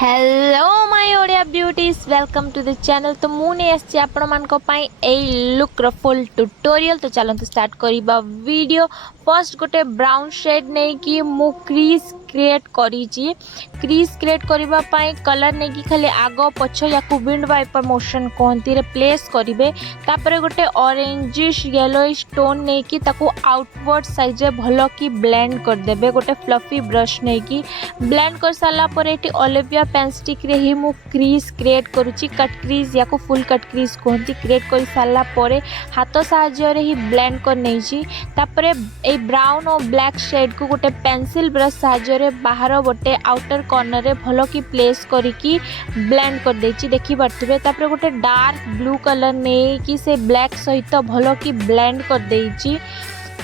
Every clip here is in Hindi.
Hello my Odia beauties welcome to the channel. तो मुझे आसी आपण मानक पई ए लुक रो फुल ट्यूटोरियल। तो चलते स्टार्ट करिबा वीडियो। फर्स्ट गोटे ब्राउन शेड नहीं कि मु क्रीज क्रिएट करी। क्रीज क्रिएट करबा पई कलर नहीं कि खाली आगो पछ या विंड वाइपर मोशन कहती रे प्लेस करिवे। तापरे गोटे ऑरेंजिश येलो स्टोन नहीं कि ताको आउटवर्ड साइज रे भलो कि ब्लेंड कर देबे। गोटे फ्लफी ब्रश नहीं कि ब्लेंड कर साला पर एटी ओलिविया पेन स्टिक रे ही मु क्रीज क्रिएट करुची। कट क्रीज या को फुल कट क्रीज कहती। क्रिएट कर साला परे हाथ साहाय्य रे ही ब्लेंड कर नहीं। तापरे ए ब्राउन और ब्लैक शेड को गोटे पेंसिल ब्रश साहाय्य रे बाहर गोटे आउटर कॉर्नर रे भलो कि प्लेस करिकी ब्लेंड कर देछि देखि पारथिबे। तापरे गोटे डार्क ब्लू कलर ने कि से ब्लैक सहित भलो कि ब्लेंड कर देछि।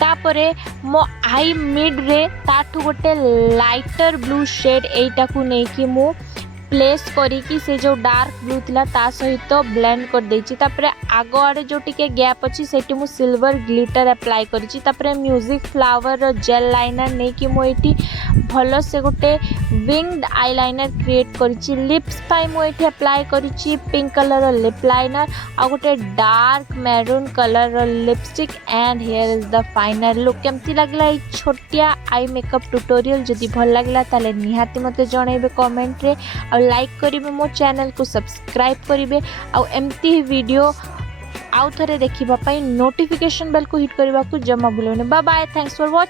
तापरे मो आई मिड रे ताठू गोटे लाइटर ब्लू शेड एटा को नहीं कि मु प्लेस करी से जो डार्क ब्लू थिला ता सहित ब्लेंड कर देछि। तापरे आगो आड़े जो टिके गैप अछि सेठी मु सिल्वर ग्लिटर अप्लाई करिछि। तापरे म्यूजिक फ्लावर रो जेल लाइनर नहीं कि मु एठी भलो से गोटे विंग्ड आईलाइनर क्रिएट करिछि। लिप्स पाई मु एठी अप्लाई करिछि पिंक कलर रो लिप लाइनर आ गोटे डार्क मैरून कलर रो lipstick and here is the final look. केमती लागला ए छोटिया आई मेकअप ट्यूटोरियल। जदि भल लागला ताले निहाती मते जणैबे कमेंट रे और लाइक करिवे। मो चैनल को सब्सक्राइब करिवे और एमती ही वीडियो आउ थरे देखिबा पई नोटिफिकेशन बेल को हिट करबा को जमा भूलबेनी। Bye bye, thanks for watching.